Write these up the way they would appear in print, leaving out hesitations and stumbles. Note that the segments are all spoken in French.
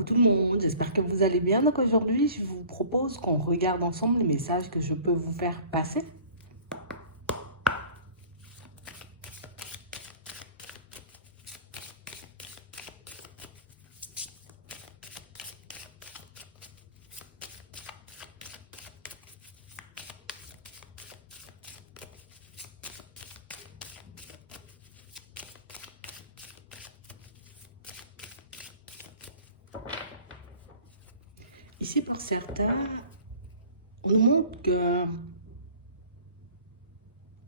Coucou tout le monde, j'espère que vous allez bien. Donc aujourd'hui, je vous propose qu'on regarde ensemble les messages que je peux vous faire passer. Ici, pour certains, on nous montre que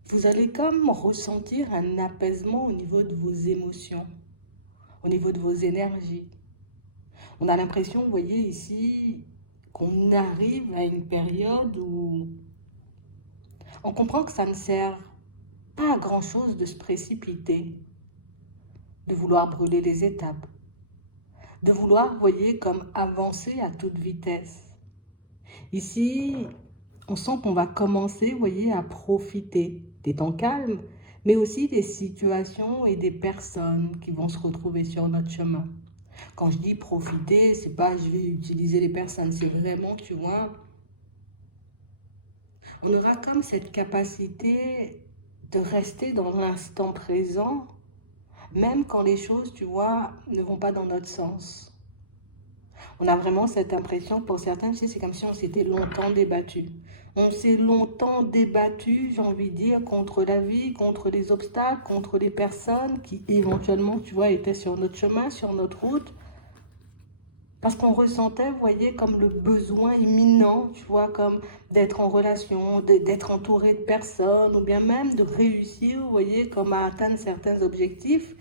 vous allez comme ressentir un apaisement au niveau de vos émotions, au niveau de vos énergies. On a l'impression, vous voyez ici, qu'on arrive à une période où on comprend que ça ne sert pas à grand-chose de se précipiter, de vouloir brûler les étapes, de vouloir, vous voyez, comme avancer à toute vitesse. Ici, on sent qu'on va commencer, vous voyez, à profiter des temps calmes, mais aussi des situations et des personnes qui vont se retrouver sur notre chemin. Quand je dis profiter, c'est pas je vais utiliser les personnes, c'est vraiment, tu vois, on aura comme cette capacité de rester dans l'instant présent, même quand les choses, tu vois, ne vont pas dans notre sens. On a vraiment cette impression, pour certains, tu sais, c'est comme si on s'était longtemps débattu. On s'est longtemps débattu, j'ai envie de dire, contre la vie, contre les obstacles, contre les personnes qui éventuellement, tu vois, étaient sur notre chemin, sur notre route. Parce qu'on ressentait, vous voyez, comme le besoin imminent, tu vois, comme d'être en relation, d'être entouré de personnes, ou bien même de réussir, vous voyez, comme à atteindre certains objectifs.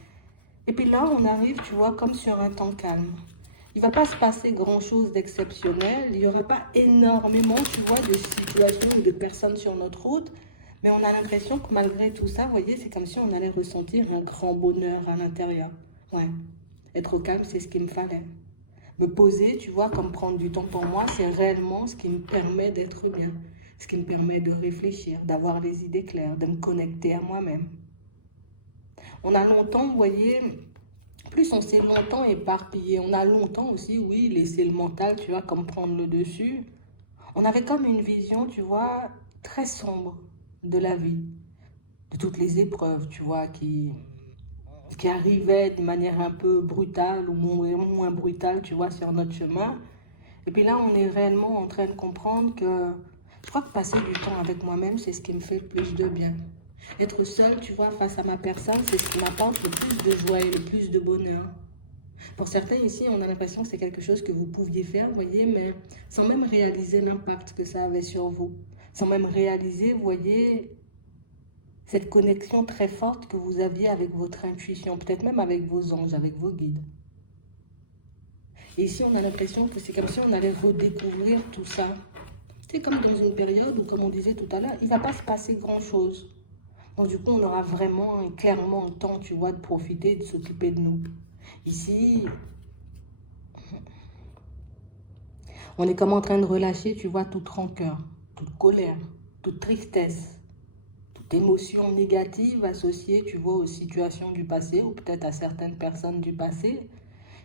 Et puis là, on arrive, tu vois, comme sur un temps calme. Il ne va pas se passer grand-chose d'exceptionnel. Il n'y aura pas énormément, tu vois, de situations ou de personnes sur notre route. Mais on a l'impression que malgré tout ça, vous voyez, c'est comme si on allait ressentir un grand bonheur à l'intérieur. Ouais, être au calme, c'est ce qu'il me fallait. Me poser, tu vois, comme prendre du temps pour moi, c'est réellement ce qui me permet d'être bien. Ce qui me permet de réfléchir, d'avoir les idées claires, de me connecter à moi-même. On a longtemps, vous voyez, plus on s'est longtemps éparpillé, on a longtemps aussi, oui, laissé le mental, tu vois, comme prendre le dessus. On avait comme une vision, tu vois, très sombre de la vie, de toutes les épreuves, tu vois, qui arrivaient de manière un peu brutale ou moins brutale, tu vois, sur notre chemin. Et puis là, on est réellement en train de comprendre que je crois que passer du temps avec moi-même, c'est ce qui me fait le plus de bien. Être seul, tu vois, face à ma personne, c'est ce qui m'apporte le plus de joie et le plus de bonheur. Pour certains ici, on a l'impression que c'est quelque chose que vous pouviez faire, vous voyez, mais sans même réaliser l'impact que ça avait sur vous. Sans même réaliser, vous voyez, cette connexion très forte que vous aviez avec votre intuition, peut-être même avec vos anges, avec vos guides. Et ici, on a l'impression que c'est comme si on allait redécouvrir tout ça. C'est comme dans une période où, comme on disait tout à l'heure, il ne va pas se passer grand-chose. Donc du coup, on aura vraiment, clairement le temps, tu vois, de profiter, de s'occuper de nous. Ici, on est comme en train de relâcher, tu vois, toute rancœur, toute colère, toute tristesse, toute émotion négative associée, tu vois, aux situations du passé ou peut-être à certaines personnes du passé.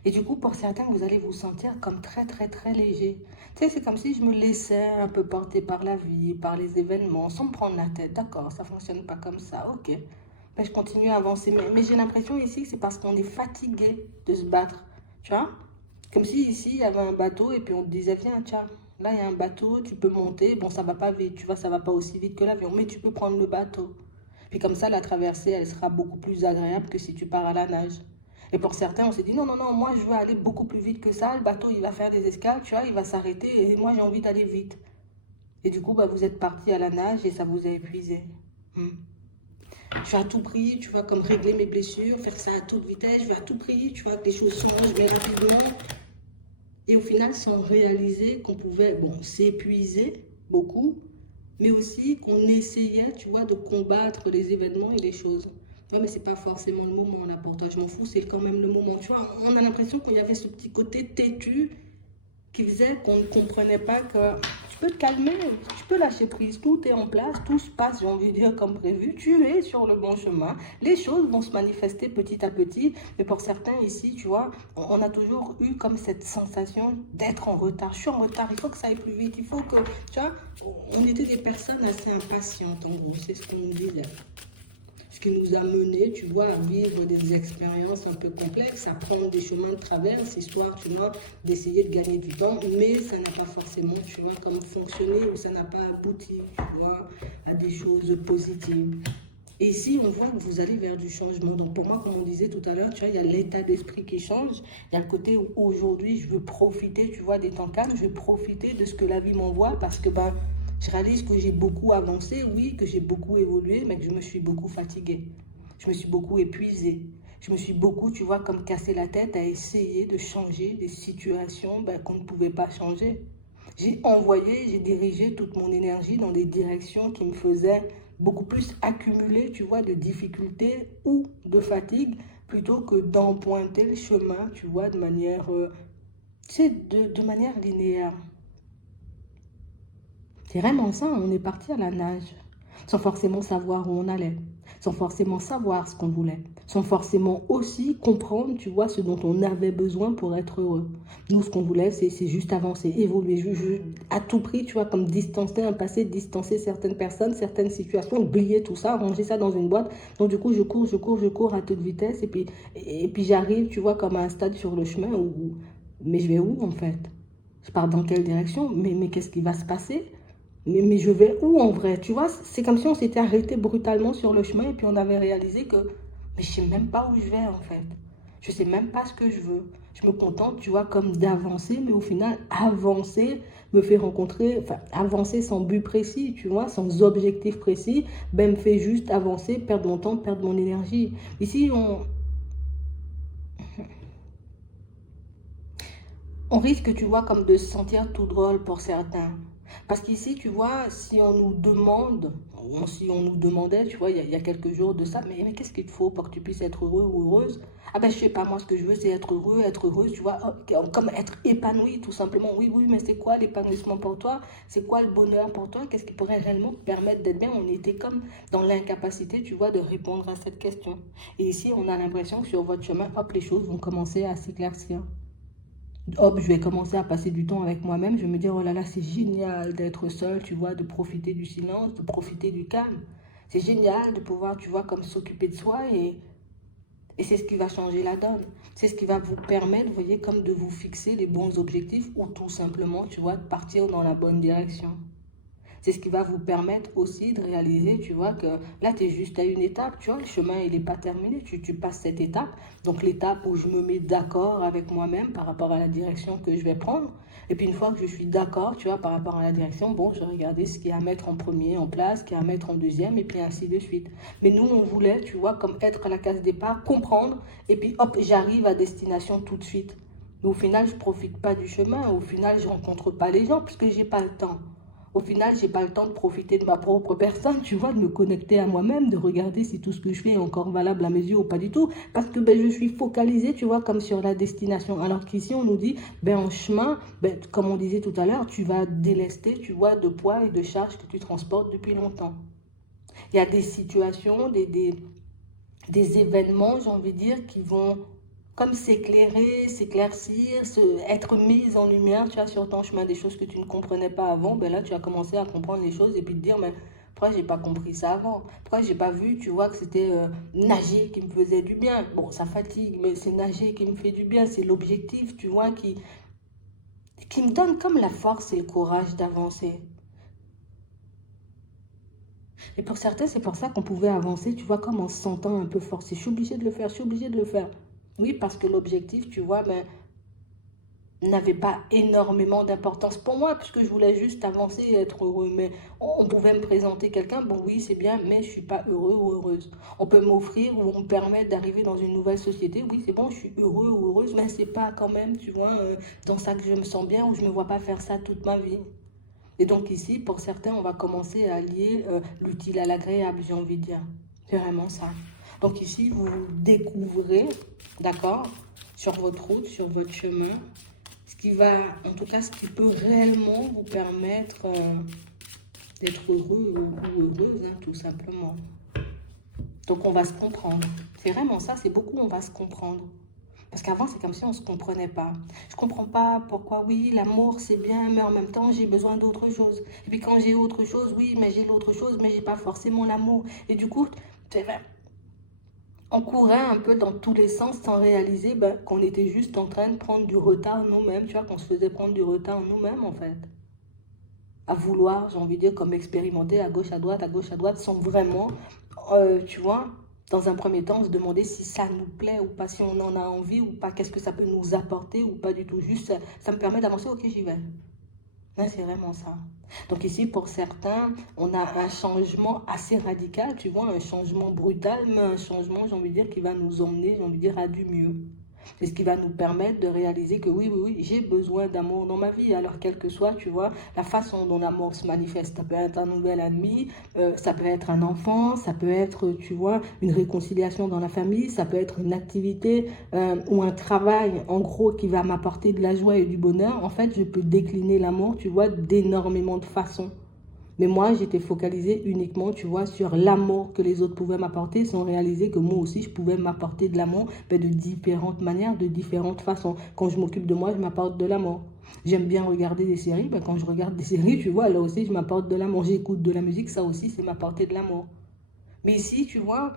Et du coup, pour certains, vous allez vous sentir comme très, très, très léger. Tu sais, c'est comme si je me laissais un peu porter par la vie, par les événements, sans me prendre la tête. D'accord, ça ne fonctionne pas comme ça, ok. Mais je continue à avancer. Mais j'ai l'impression ici que c'est parce qu'on est fatigué de se battre. Tu vois? Comme si ici, il y avait un bateau et puis on te disait, viens, tiens, là, il y a un bateau, tu peux monter. Bon, ça va pas vite, tu vois, ça va pas aussi vite que l'avion, mais tu peux prendre le bateau. Puis comme ça, la traversée, elle sera beaucoup plus agréable que si tu pars à la nage. Et pour certains, on s'est dit, non, non, non, moi, je veux aller beaucoup plus vite que ça. Le bateau, il va faire des escales, tu vois, il va s'arrêter et moi, j'ai envie d'aller vite. Et du coup, bah, vous êtes parti à la nage et ça vous a épuisé. Hmm. Je vais à tout prix, tu vois, comme régler mes blessures, faire ça à toute vitesse, je vais à tout prix, tu vois, que les choses changent, mais rapidement. Et au final, sans réaliser qu'on pouvait, bon, s'épuiser beaucoup, mais aussi qu'on essayait, tu vois, de combattre les événements et les choses. Ouais, mais c'est pas forcément le moment là pour toi, je m'en fous, c'est quand même le moment. Tu vois, on a l'impression qu'il y avait ce petit côté têtu qui faisait qu'on ne comprenait pas que tu peux te calmer, tu peux lâcher prise, tout est en place, tout se passe, j'ai envie de dire, comme prévu, tu es sur le bon chemin, les choses vont se manifester petit à petit, mais pour certains ici, tu vois, on a toujours eu comme cette sensation d'être en retard. Je suis en retard, il faut que ça aille plus vite, il faut que, tu vois, on était des personnes assez impatientes, en gros, c'est ce qu'on nous disait. Ce qui nous a mené, tu vois, à vivre des expériences un peu complexes, à prendre des chemins de traverse, histoire, tu vois, d'essayer de gagner du temps, mais ça n'a pas forcément, tu vois, comme fonctionné, ou ça n'a pas abouti, tu vois, à des choses positives. Et ici, on voit que vous allez vers du changement. Donc, pour moi, comme on disait tout à l'heure, tu vois, il y a l'état d'esprit qui change. Il y a le côté où aujourd'hui, je veux profiter, tu vois, des temps calmes. Je veux profiter de ce que la vie m'envoie parce que, ben, je réalise que j'ai beaucoup avancé, oui, que j'ai beaucoup évolué, mais que je me suis beaucoup fatiguée. Je me suis beaucoup épuisée. Je me suis beaucoup, tu vois, comme cassé la tête à essayer de changer des situations ben, qu'on ne pouvait pas changer. J'ai envoyé, j'ai dirigé toute mon énergie dans des directions qui me faisaient beaucoup plus accumuler, tu vois, de difficultés ou de fatigue plutôt que d'empointer le chemin, tu vois, de manière, tu sais, de manière linéaire. C'est vraiment ça, on est parti à la nage, sans forcément savoir où on allait, sans forcément savoir ce qu'on voulait, sans forcément aussi comprendre, tu vois, ce dont on avait besoin pour être heureux. Nous, ce qu'on voulait, c'est juste avancer, évoluer, à tout prix, tu vois, comme distancer un passé, distancer certaines personnes, certaines situations, oublier tout ça, ranger ça dans une boîte. Donc du coup, je cours à toute vitesse et puis j'arrive, tu vois, comme à un stade sur le chemin mais je vais où en fait? Je pars dans quelle direction? Mais qu'est-ce qui va se passer? Mais je vais où en vrai? Tu vois, c'est comme si on s'était arrêté brutalement sur le chemin et puis on avait réalisé que mais je sais même pas où je vais en fait. Je sais même pas ce que je veux. Je me contente, tu vois, comme d'avancer, mais au final, avancer me fait rencontrer, enfin, avancer sans but précis, tu vois, sans objectif précis, ben me fait juste avancer, perdre mon temps, perdre mon énergie. Ici, on risque, tu vois, comme de se sentir tout drôle pour certains. Parce qu'ici, tu vois, si on nous demande, ou si on nous demandait, tu vois, il y a quelques jours de ça, mais qu'est-ce qu'il te faut pour que tu puisses être heureux ou heureuse? Ah ben, je sais pas, moi, ce que je veux, c'est être heureux, être heureuse, tu vois, comme être épanoui, tout simplement. Oui, oui, mais c'est quoi l'épanouissement pour toi? C'est quoi le bonheur pour toi? Qu'est-ce qui pourrait réellement te permettre d'être bien? On était comme dans l'incapacité, tu vois, de répondre à cette question. Et ici, on a l'impression que sur votre chemin, hop, les choses vont commencer à s'éclaircir. Hop, je vais commencer à passer du temps avec moi-même. Je vais me dire, oh là là, c'est génial d'être seul, tu vois, de profiter du silence, de profiter du calme. C'est génial de pouvoir, tu vois, comme s'occuper de soi et c'est ce qui va changer la donne. C'est ce qui va vous permettre, vous voyez, comme de vous fixer les bons objectifs ou tout simplement, tu vois, de partir dans la bonne direction. C'est ce qui va vous permettre aussi de réaliser, tu vois, que là, tu es juste à une étape, tu vois, le chemin, il n'est pas terminé, tu passes cette étape. Donc, l'étape où je me mets d'accord avec moi-même par rapport à la direction que je vais prendre. Et puis, une fois que je suis d'accord, tu vois, par rapport à la direction, bon, je vais regarder ce qu'il y a à mettre en premier, en place, ce qu'il y a à mettre en deuxième, et puis ainsi de suite. Mais nous, on voulait, tu vois, comme être à la case départ, comprendre, et puis hop, j'arrive à destination tout de suite. Mais au final, je ne profite pas du chemin, au final, je ne rencontre pas les gens, puisque je n'ai pas le temps. Au final, j'ai pas le temps de profiter de ma propre personne, tu vois, de me connecter à moi-même, de regarder si tout ce que je fais est encore valable à mes yeux ou pas du tout. Parce que ben, je suis focalisée, tu vois, comme sur la destination. Alors qu'ici, on nous dit, ben, en chemin, ben, comme on disait tout à l'heure, tu vas délester, tu vois, de poids et de charges que tu transportes depuis longtemps. Il y a des situations, des événements, j'ai envie de dire, qui vont comme s'éclairer, s'éclaircir, être mise en lumière, tu vois, sur ton chemin, des choses que tu ne comprenais pas avant, ben là, tu as commencé à comprendre les choses et puis te dire, mais pourquoi j'ai pas compris ça avant? Pourquoi j'ai pas vu, tu vois, que c'était nager qui me faisait du bien? Bon, ça fatigue, mais c'est nager qui me fait du bien, c'est l'objectif, tu vois, qui me donne comme la force et le courage d'avancer. Et pour certains, c'est pour ça qu'on pouvait avancer, tu vois, comme en se sentant un peu forcé. Je suis obligée de le faire, je suis obligée de le faire. Oui, parce que l'objectif, tu vois, ben, n'avait pas énormément d'importance pour moi, puisque je voulais juste avancer et être heureux. Mais on pouvait me présenter quelqu'un, bon oui, c'est bien, mais je ne suis pas heureux ou heureuse. On peut m'offrir ou me permettre d'arriver dans une nouvelle société, oui, c'est bon, je suis heureux ou heureuse, mais c'est pas quand même, tu vois, dans ça que je me sens bien ou je ne me vois pas faire ça toute ma vie. Et donc ici, pour certains, on va commencer à lier l'utile à l'agréable, j'ai envie de dire. C'est vraiment ça. Donc ici, vous découvrez, d'accord, sur votre route, sur votre chemin, ce qui va, en tout cas, ce qui peut réellement vous permettre d'être heureux ou heureuse, hein, tout simplement. Donc, on va se comprendre. C'est vraiment ça, c'est beaucoup on va se comprendre. Parce qu'avant, c'est comme si on ne se comprenait pas. Je ne comprends pas pourquoi, oui, l'amour, c'est bien, mais en même temps, j'ai besoin d'autre chose. Et puis quand j'ai autre chose, oui, mais j'ai l'autre chose, mais j'ai pas forcément l'amour. Et du coup, c'est vrai, on courait un peu dans tous les sens sans réaliser qu'on était juste en train de prendre du retard en nous-mêmes, tu vois, qu'on se faisait prendre du retard en nous-mêmes, en fait. À vouloir, j'ai envie de dire, comme expérimenter à gauche, à droite, sans vraiment, tu vois, dans un premier temps, se demander si ça nous plaît ou pas, si on en a envie ou pas, qu'est-ce que ça peut nous apporter ou pas du tout. Juste, ça me permet d'avancer, ok, j'y vais. Ouais, c'est vraiment ça. Donc ici, pour certains, on a un changement assez radical, tu vois, un changement brutal, mais un changement, j'ai envie de dire, qui va nous emmener, j'ai envie de dire, à du mieux. C'est ce qui va nous permettre de réaliser que oui, oui, oui, j'ai besoin d'amour dans ma vie. Alors, quelle que soit, tu vois, la façon dont l'amour se manifeste, ça peut être un nouvel ami, ça peut être un enfant, ça peut être, tu vois, une réconciliation dans la famille, ça peut être une activité ou un travail, en gros, qui va m'apporter de la joie et du bonheur. En fait, je peux décliner l'amour, tu vois, d'énormément de façons. Mais moi, j'étais focalisée uniquement, tu vois, sur l'amour que les autres pouvaient m'apporter, sans réaliser que moi aussi, je pouvais m'apporter de l'amour de différentes manières, de différentes façons. Quand je m'occupe de moi, je m'apporte de l'amour. J'aime bien regarder des séries. Quand je regarde des séries, tu vois, là aussi, je m'apporte de l'amour. J'écoute de la musique, ça aussi, c'est m'apporter de l'amour. Mais ici, tu vois,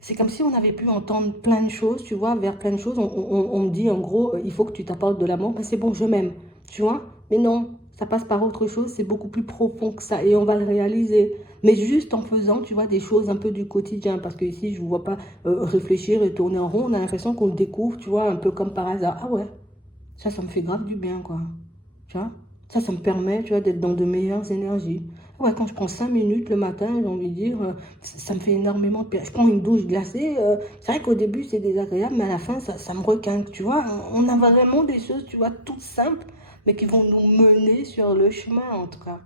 c'est comme si on avait pu entendre plein de choses, tu vois, vers plein de choses. On me dit, en gros, il faut que tu t'apportes de l'amour. C'est bon, je m'aime, tu vois. Mais non, ça passe par autre chose, c'est beaucoup plus profond que ça et on va le réaliser. Mais juste en faisant, tu vois, des choses un peu du quotidien. Parce que ici, je ne vous vois pas réfléchir et tourner en rond. On a l'impression qu'on le découvre, tu vois, un peu comme par hasard. Ah ouais, ça me fait grave du bien, quoi. Tu vois, ça me permet, tu vois, d'être dans de meilleures énergies. Ouais, quand je prends 5 minutes le matin, j'ai envie de dire, ça me fait énormément de bien. Je prends une douche glacée. C'est vrai qu'au début, c'est désagréable, mais à la fin, ça me requinque, tu vois. On a vraiment des choses, tu vois, toutes simples, mais qui vont nous mener sur le chemin, en tout cas,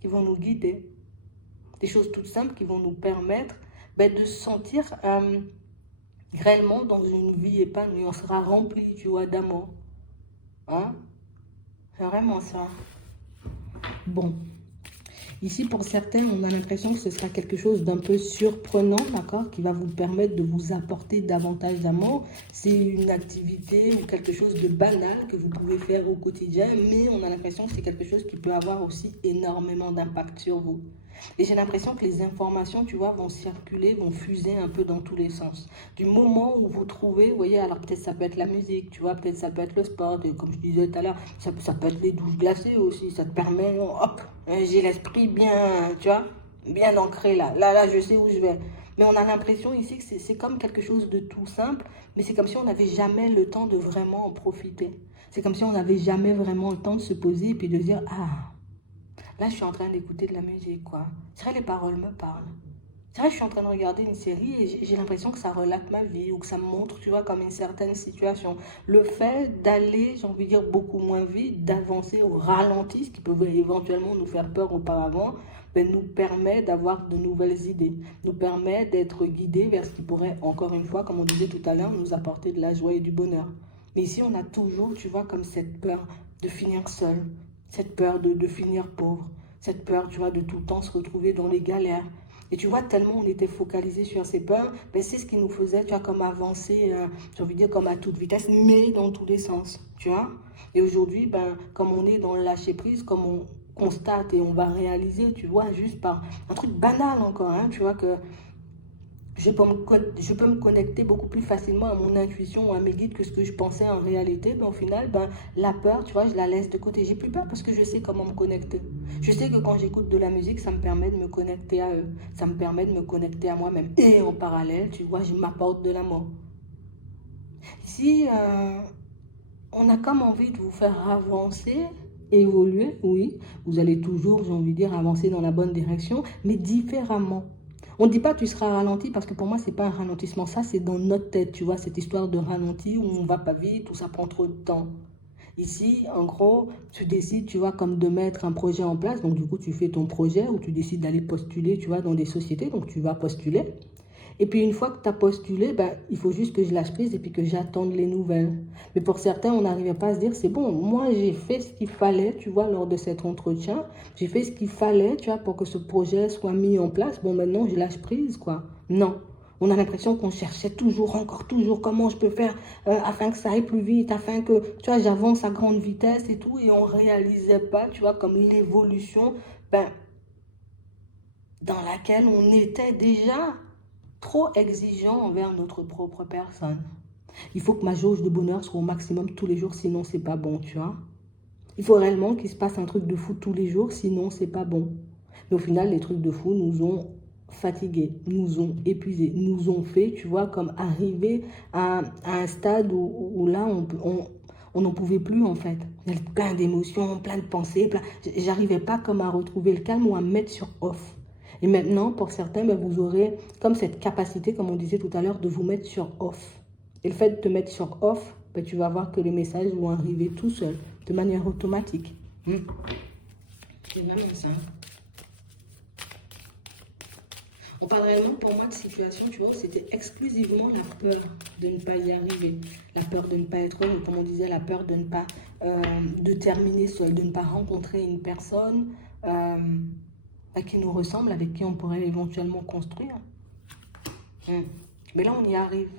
qui vont nous guider. Des choses toutes simples qui vont nous permettre de se sentir réellement dans une vie épanouie. On sera rempli, tu vois, d'amour. Hein? C'est vraiment ça. Bon. Ici, pour certains, on a l'impression que ce sera quelque chose d'un peu surprenant, d'accord, qui va vous permettre de vous apporter davantage d'amour. C'est une activité ou quelque chose de banal que vous pouvez faire au quotidien, mais on a l'impression que c'est quelque chose qui peut avoir aussi énormément d'impact sur vous. Et j'ai l'impression que les informations, tu vois, vont circuler, vont fuser un peu dans tous les sens. Du moment où vous trouvez, vous voyez, alors peut-être ça peut être la musique, tu vois, peut-être ça peut être le sport, et comme je disais tout à l'heure, ça peut être les douches glacées aussi, ça te permet, hop, j'ai l'esprit bien, tu vois, bien ancré là. Là, je sais où je vais. Mais on a l'impression ici que c'est comme quelque chose de tout simple, mais c'est comme si on n'avait jamais le temps de vraiment en profiter. C'est comme si on n'avait jamais vraiment le temps de se poser et puis de dire, ah, là, je suis en train d'écouter de la musique, quoi. C'est vrai, les paroles me parlent. C'est vrai, je suis en train de regarder une série et j'ai l'impression que ça relate ma vie ou que ça me montre, tu vois, comme une certaine situation. Le fait d'aller, j'ai envie de dire, beaucoup moins vite, d'avancer au ralenti, ce qui pouvait éventuellement nous faire peur auparavant, nous permet d'avoir de nouvelles idées, nous permet d'être guidés vers ce qui pourrait, encore une fois, comme on disait tout à l'heure, nous apporter de la joie et du bonheur. Mais ici, on a toujours, tu vois, comme cette peur de finir seul, cette peur de finir pauvre, cette peur, tu vois, de tout le temps se retrouver dans les galères. Et tu vois, tellement on était focalisé sur ces peurs, c'est ce qui nous faisait, tu vois, comme avancer, j'ai envie de dire, comme à toute vitesse, mais dans tous les sens, tu vois. Et aujourd'hui, comme on est dans le lâcher-prise, comme on constate et on va réaliser, tu vois, juste par un truc banal encore, hein, tu vois, que je peux me connecter beaucoup plus facilement à mon intuition ou à mes guides que ce que je pensais en réalité. Au final, la peur, tu vois, je la laisse de côté. J'ai plus peur parce que je sais comment me connecter. Je sais que quand j'écoute de la musique, ça me permet de me connecter à eux. Ça me permet de me connecter à moi-même. Et en parallèle, tu vois, je m'apporte de l'amour. Ici, on a comme envie de vous faire avancer, évoluer, oui. Vous allez toujours, j'ai envie de dire, avancer dans la bonne direction, mais différemment. On ne dit pas tu seras ralenti parce que pour moi, ce n'est pas un ralentissement. Ça, c'est dans notre tête, tu vois, cette histoire de ralenti où on ne va pas vite, où ça prend trop de temps. Ici, en gros, tu décides, tu vois, comme de mettre un projet en place. Donc, du coup, tu fais ton projet ou tu décides d'aller postuler, tu vois, dans des sociétés. Donc, tu vas postuler. Et puis une fois que tu as postulé, ben, il faut juste que je lâche prise et puis que j'attende les nouvelles. Mais pour certains, on n'arrivait pas à se dire, c'est bon, moi j'ai fait ce qu'il fallait, tu vois, lors de cet entretien. J'ai fait ce qu'il fallait, tu vois, pour que ce projet soit mis en place. Bon, maintenant, je lâche prise, quoi. Non. On a l'impression qu'on cherchait toujours, encore toujours, comment je peux faire afin que ça aille plus vite, afin que, tu vois, j'avance à grande vitesse et tout. Et on ne réalisait pas, tu vois, comme l'évolution, ben, dans laquelle on était déjà trop exigeant envers notre propre personne. Il faut que ma jauge de bonheur soit au maximum tous les jours, sinon c'est pas bon, tu vois. Il faut réellement qu'il se passe un truc de fou tous les jours, sinon c'est pas bon. Mais au final, les trucs de fou nous ont fatigués, nous ont épuisés, nous ont fait, tu vois, comme arriver à un stade où là, on n'en pouvait plus en fait. Il y avait plein d'émotions, plein de pensées, j'arrivais pas comme à retrouver le calme ou à me mettre sur off. Et maintenant, pour certains, ben, vous aurez comme cette capacité, comme on disait tout à l'heure, de vous mettre sur off. Et le fait de te mettre sur off, ben, tu vas voir que les messages vont arriver tout seuls, de manière automatique. C'est vraiment ça. On parle réellement pour moi de situation, tu vois, où c'était exclusivement la peur de ne pas y arriver, la peur de ne pas être heureux, comme on disait, la peur de ne pas de terminer seul, de ne pas rencontrer une personne qui nous ressemble, avec qui on pourrait éventuellement construire. Mais là, on y arrive.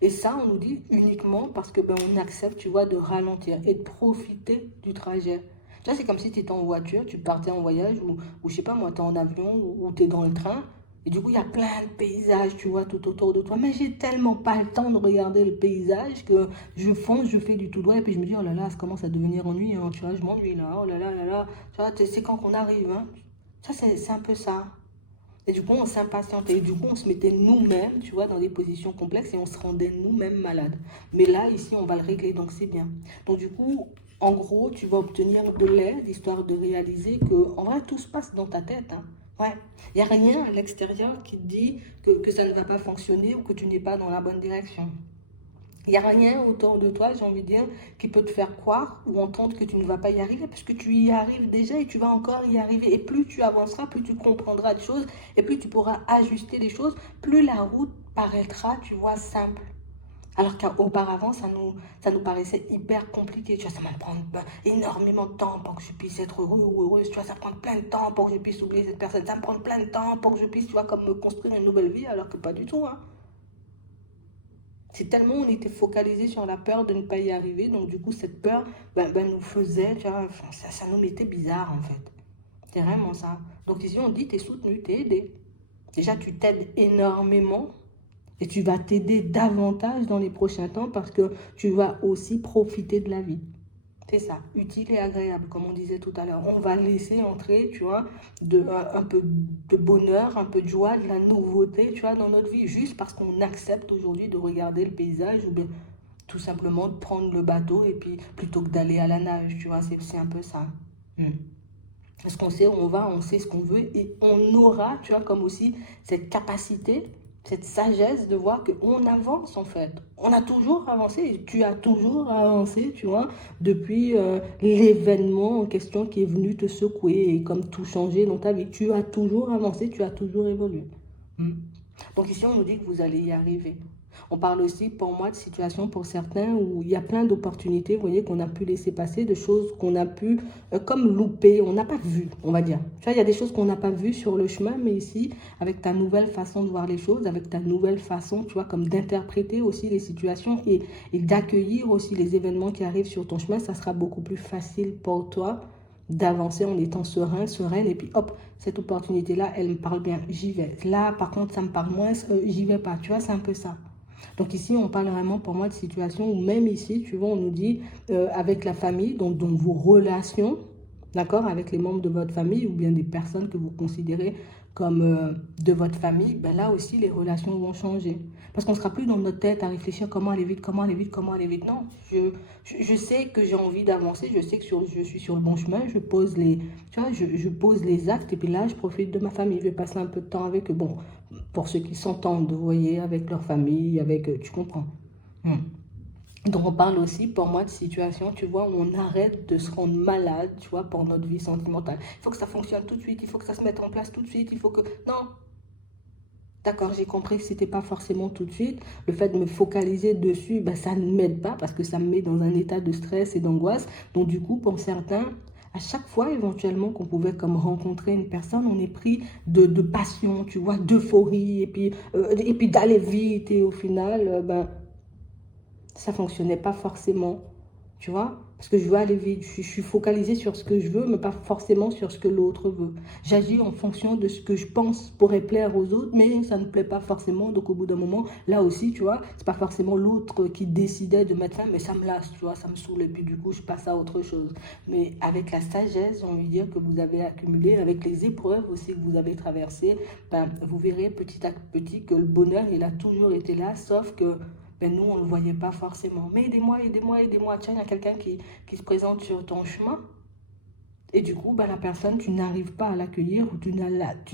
Et ça, on nous dit uniquement parce que ben, on accepte, tu vois, de ralentir et de profiter du trajet. Tu vois, c'est comme si tu étais en voiture, tu partais en voyage ou je sais pas moi, tu es en avion ou tu es dans le train. Et du coup, il y a plein de paysages, tu vois, tout autour de toi. Mais j'ai tellement pas le temps de regarder le paysage que je fonce, je fais du tout droit. Et puis je me dis, oh là là, ça commence à devenir ennuyant, tu vois, je m'ennuie là, oh là là là là. Tu vois, c'est quand qu'on arrive, hein. Ça, c'est un peu ça. Et du coup, on s'impatientait. Et du coup, on se mettait nous-mêmes, tu vois, dans des positions complexes et on se rendait nous-mêmes malades. Mais là, ici, on va le régler, donc c'est bien. Donc du coup, en gros, tu vas obtenir de l'aide, histoire de réaliser que, en vrai, tout se passe dans ta tête, hein. Ouais. Il n'y a rien à l'extérieur qui te dit que ça ne va pas fonctionner ou que tu n'es pas dans la bonne direction. Il n'y a rien autour de toi, j'ai envie de dire, qui peut te faire croire ou entendre que tu ne vas pas y arriver, parce que tu y arrives déjà et tu vas encore y arriver. Et plus tu avanceras, plus tu comprendras des choses, et plus tu pourras ajuster les choses, plus la route paraîtra, tu vois, simple. Alors qu'auparavant, ça nous paraissait hyper compliqué. Tu vois, ça va me prendre énormément de temps pour que je puisse être heureux ou heureuse. Tu vois, ça prend plein de temps pour que je puisse oublier cette personne. Ça me prend plein de temps pour que je puisse, tu vois, comme me construire une nouvelle vie, alors que pas du tout, hein. C'est tellement on était focalisé sur la peur de ne pas y arriver, donc du coup cette peur nous faisait, tu vois, ça nous mettait bizarre en fait. C'est vraiment ça. Donc ici on dit t'es soutenu, t'es aidé. Déjà tu t'aides énormément et tu vas t'aider davantage dans les prochains temps parce que tu vas aussi profiter de la vie. C'est ça, utile et agréable, comme on disait tout à l'heure. On va laisser entrer, tu vois, un peu de bonheur, un peu de joie, de la nouveauté, tu vois, dans notre vie, juste parce qu'on accepte aujourd'hui de regarder le paysage ou bien tout simplement de prendre le bateau et puis plutôt que d'aller à la nage, tu vois, c'est un peu ça. Parce qu'on sait où on va, on sait ce qu'on veut et on aura, tu vois, comme aussi cette capacité, cette sagesse de voir qu'on avance en fait. On a toujours avancé et tu as toujours avancé, tu vois, depuis l'événement en question qui est venu te secouer et comme tout changer dans ta vie. Tu as toujours avancé, tu as toujours évolué. Donc ici, on nous dit que vous allez y arriver. On parle aussi, pour moi, de situations pour certains où il y a plein d'opportunités, vous voyez, qu'on a pu laisser passer, de choses qu'on a pu comme louper, on n'a pas vu, on va dire. Tu vois, il y a des choses qu'on n'a pas vues sur le chemin, mais ici, avec ta nouvelle façon de voir les choses, avec ta nouvelle façon, tu vois, comme d'interpréter aussi les situations et d'accueillir aussi les événements qui arrivent sur ton chemin, ça sera beaucoup plus facile pour toi d'avancer en étant serein, sereine, et puis hop, cette opportunité-là, elle me parle bien, j'y vais. Là, par contre, ça me parle moins, j'y vais pas. Tu vois, c'est un peu ça. Donc ici, on parle vraiment pour moi de situation où même ici, tu vois, on nous dit avec la famille, donc dans vos relations, d'accord, avec les membres de votre famille ou bien des personnes que vous considérez comme de votre famille, ben là aussi, les relations vont changer. Parce qu'on ne sera plus dans notre tête à réfléchir comment aller vite, comment aller vite, comment aller vite. Non, je sais que j'ai envie d'avancer, je sais que je suis sur le bon chemin, je pose tu vois, je pose les actes et puis là, je profite de ma famille. Je vais passer un peu de temps avec eux. Bon, pour ceux qui s'entendent, vous voyez, avec leur famille, avec, tu comprends. Donc on parle aussi pour moi de situation, tu vois, où on arrête de se rendre malade, tu vois, pour notre vie sentimentale. Il faut que ça fonctionne tout de suite, il faut que ça se mette en place tout de suite, il faut que... Non, D'accord, j'ai compris que c'était pas forcément tout de suite. Le fait de me focaliser dessus, ben, ça ne m'aide pas parce que ça me met dans un état de stress et d'angoisse. Donc du coup, pour certains, à chaque fois éventuellement qu'on pouvait comme rencontrer une personne, on est pris de passion, tu vois, d'euphorie et puis d'aller vite et au final, ben, ça fonctionnait pas forcément, tu vois, parce que je veux aller vite, je suis focalisée sur ce que je veux, mais pas forcément sur ce que l'autre veut. J'agis en fonction de ce que je pense pourrait plaire aux autres, mais ça ne plaît pas forcément, donc au bout d'un moment, là aussi, tu vois, c'est pas forcément l'autre qui décidait de mettre fin, mais ça me lasse, tu vois, ça me saoule, et puis du coup, je passe à autre chose. Mais avec la sagesse, j'ai envie de dire que vous avez accumulé, avec les épreuves aussi que vous avez traversées, ben, vous verrez petit à petit que le bonheur, il a toujours été là, sauf que ben nous, on ne le voyait pas forcément. Mais aidez-moi, aidez-moi, aidez-moi. Tiens, il y a quelqu'un qui se présente sur ton chemin. Et du coup, ben, la personne, tu n'arrives pas à l'accueillir ou tu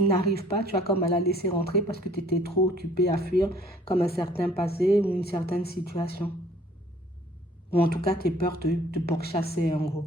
n'arrives pas, tu as comme à la laisser rentrer parce que tu étais trop occupé à fuir comme un certain passé ou une certaine situation. Ou en tout cas, tes peurs te pourchassaient en gros.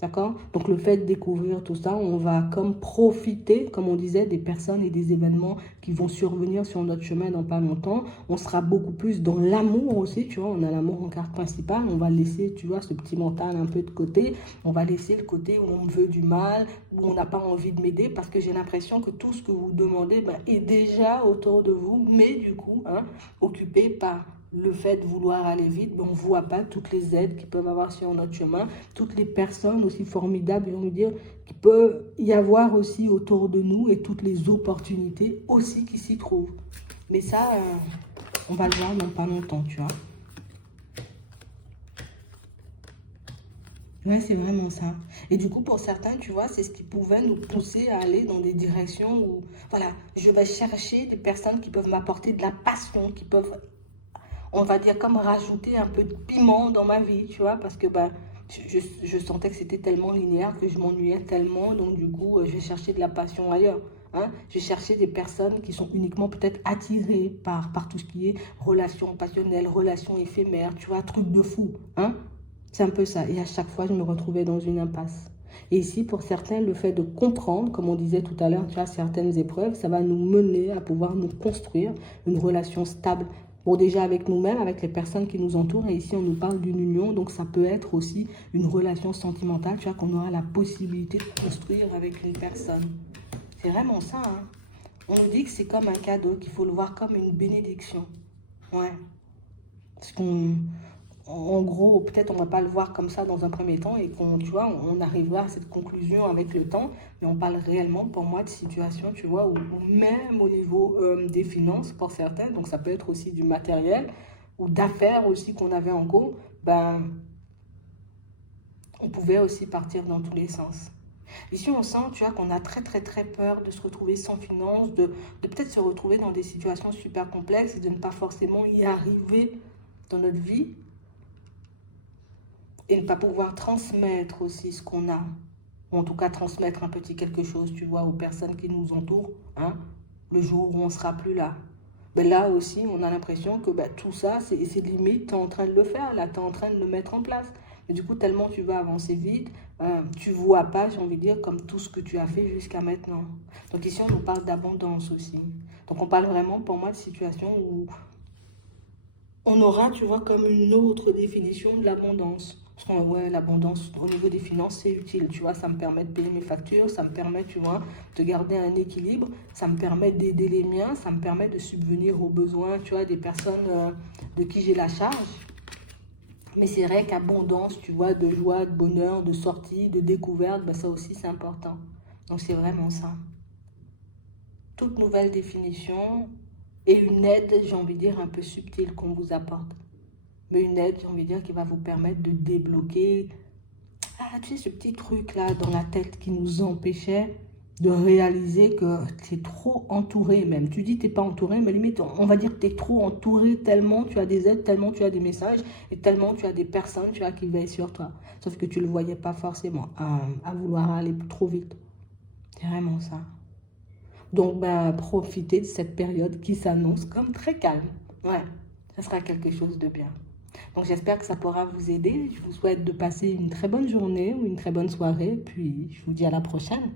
D'accord? Donc le fait de découvrir tout ça, on va comme profiter, comme on disait, des personnes et des événements qui vont survenir sur notre chemin dans pas longtemps. On sera beaucoup plus dans l'amour aussi, tu vois. On a l'amour en carte principale. On va laisser, tu vois, ce petit mental un peu de côté. On va laisser le côté où on me veut du mal, où on n'a pas envie de m'aider parce que j'ai l'impression que tout ce que vous demandez ben, est déjà autour de vous, mais du coup, hein, occupé par le fait de vouloir aller vite, ben on ne voit pas toutes les aides qui peuvent avoir sur notre chemin, toutes les personnes aussi formidables, j'ai envie de dire, qui peuvent y avoir aussi autour de nous et toutes les opportunités aussi qui s'y trouvent. Mais ça, on va le voir dans pas longtemps, tu vois. Ouais, c'est vraiment ça. Et du coup, pour certains, tu vois, c'est ce qui pouvait nous pousser à aller dans des directions où, voilà, je vais chercher des personnes qui peuvent m'apporter de la passion, qui peuvent on va dire, comme rajouter un peu de piment dans ma vie, tu vois, parce que bah, je sentais que c'était tellement linéaire que je m'ennuyais tellement, donc du coup, je vais chercher de la passion ailleurs. Hein. Je vais chercher des personnes qui sont uniquement peut-être attirées par tout ce qui est relations passionnelles, relations éphémères, tu vois, truc de fou. Hein. C'est un peu ça. Et à chaque fois, je me retrouvais dans une impasse. Et ici, pour certains, le fait de comprendre, comme on disait tout à l'heure, tu vois, certaines épreuves, ça va nous mener à pouvoir nous construire une relation stable. Bon, déjà avec nous-mêmes, avec les personnes qui nous entourent, et ici on nous parle d'une union, donc ça peut être aussi une relation sentimentale, tu vois, qu'on aura la possibilité de construire avec une personne. C'est vraiment ça, hein. On nous dit que c'est comme un cadeau, qu'il faut le voir comme une bénédiction. Ouais. Parce qu'on, en gros, peut-être on ne va pas le voir comme ça dans un premier temps et qu'on, tu vois, on arrivera à cette conclusion avec le temps, mais on parle réellement pour moi de situations, tu vois, où même au niveau des finances pour certains, donc ça peut être aussi du matériel ou d'affaires aussi qu'on avait en cours, ben, on pouvait aussi partir dans tous les sens. Ici, on sent, tu vois, qu'on a très, très, très peur de se retrouver sans finances, de peut-être se retrouver dans des situations super complexes et de ne pas forcément y arriver dans notre vie et ne pas pouvoir transmettre aussi ce qu'on a, ou en tout cas transmettre un petit quelque chose, tu vois, aux personnes qui nous entourent, hein, le jour où on ne sera plus là. Mais là aussi, on a l'impression que bah, tout ça, c'est limite, tu es en train de le faire, là, tu es en train de le mettre en place. Et du coup, tellement tu vas avancer vite, tu ne vois pas, j'ai envie de dire, comme tout ce que tu as fait jusqu'à maintenant. Donc ici, on nous parle d'abondance aussi. Donc on parle vraiment, pour moi, de situations où on aura, tu vois, comme une autre définition de l'abondance. Parce que, ouais, l'abondance au niveau des finances, c'est utile, tu vois, ça me permet de payer mes factures, ça me permet, tu vois, de garder un équilibre, ça me permet d'aider les miens, ça me permet de subvenir aux besoins, tu vois, des personnes de qui j'ai la charge. Mais c'est vrai qu'abondance, tu vois, de joie, de bonheur, de sortie, de découverte, ben ça aussi c'est important. Donc c'est vraiment ça. Toute nouvelle définition et une aide, j'ai envie de dire, un peu subtile qu'on vous apporte. Mais une aide, j'ai envie de dire, qui va vous permettre de débloquer, ah, tu sais, ce petit truc-là dans la tête qui nous empêchait de réaliser que tu es trop entouré même. Tu dis que tu n'es pas entouré, mais limite, on va dire que tu es trop entouré tellement tu as des aides, tellement tu as des messages et tellement tu as des personnes tu vois, qui veillent sur toi. Sauf que tu ne le voyais pas forcément à vouloir aller trop vite. C'est vraiment ça. Donc, ben, profitez de cette période qui s'annonce comme très calme. Ouais, ça sera quelque chose de bien. Donc, j'espère que ça pourra vous aider. Je vous souhaite de passer une très bonne journée ou une très bonne soirée. Puis, je vous dis à la prochaine.